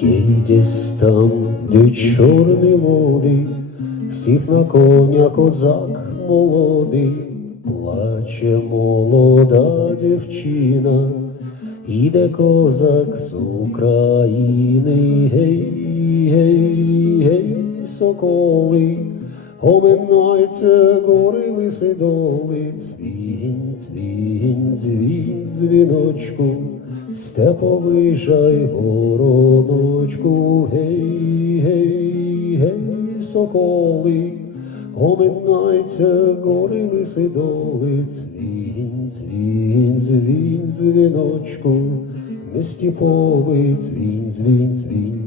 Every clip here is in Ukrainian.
Десь там, де чорні води, сів на коня козак молодий, плаче молода дівчина, іде козак з України, гей, гей, гей, соколи, оминайте гори лиси доли, дзвінь, дзвінь, дзвінь, дзвіночку, степовий жай вороночку, гей, гей, гей, соколи, оминайте гори лиси доли, дзвінь, дзвінь, дзвіночку, мистіповий дзвінь, дзвінь, дзвінь.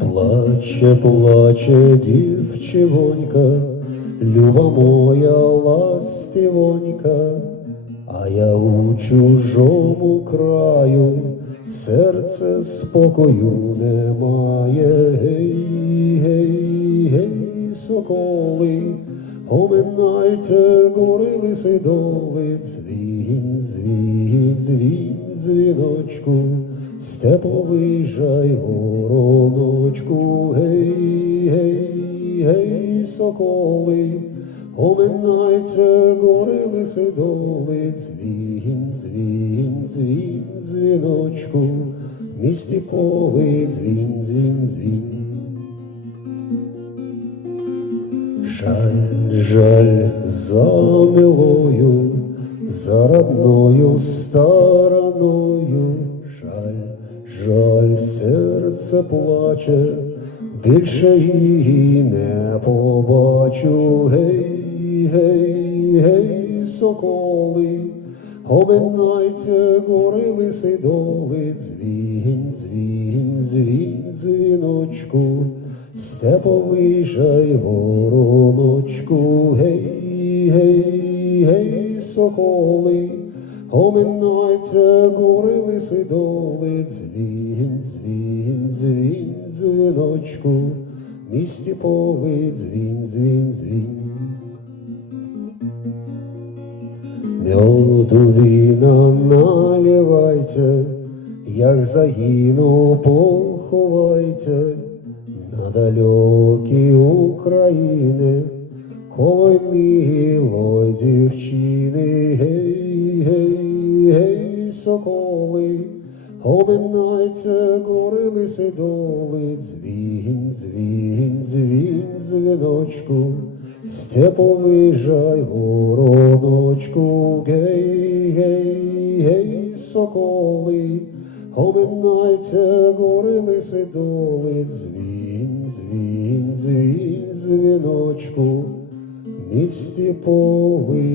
Плаче, плаче дівчивонька, люба моя ластівонька, а я у чужому краю, серце спокою немає, гей, гей, гей, соколи, оминайте гори лиси доли, дзвінь, дзвінь, дзвіночку, степовий жай вороночку, гей, гей, гей, соколи, оминайте гори лиси доли, дзвінь, дзвінь, дзвіночку, місті повий дзвінь, дзвінь, дзвінь. Жаль, жаль за милою, за родною стороною, жаль, жаль, серце плаче, більше її не побачу, гей, гей, гей, соколи, оминайте гори лиси доли, дзвінь, дзвінь, дзвінь, дзвіночку, степовий жай вороночку, гей, гей, гей, соколи, оминайте гори лиси доли, дзвінь, дзвінь, дзвінь, дзвіночку, місті повий дзвінь, дзвінь, дзвінь. Меду вина наливайте, як загину поховайте. На далекій України, коло милой дівчини, гей, гей, гей, соколи, оминайте гори лиси доли, дзвінь, дзвінь, дзвінь, дзвіночку, степовий жай вороночку, гей, гей, гей, соколи, оминайте гори лиси доли, дзвінь, дзвінь, дзвінь, дзвіночку, місті дзвінь.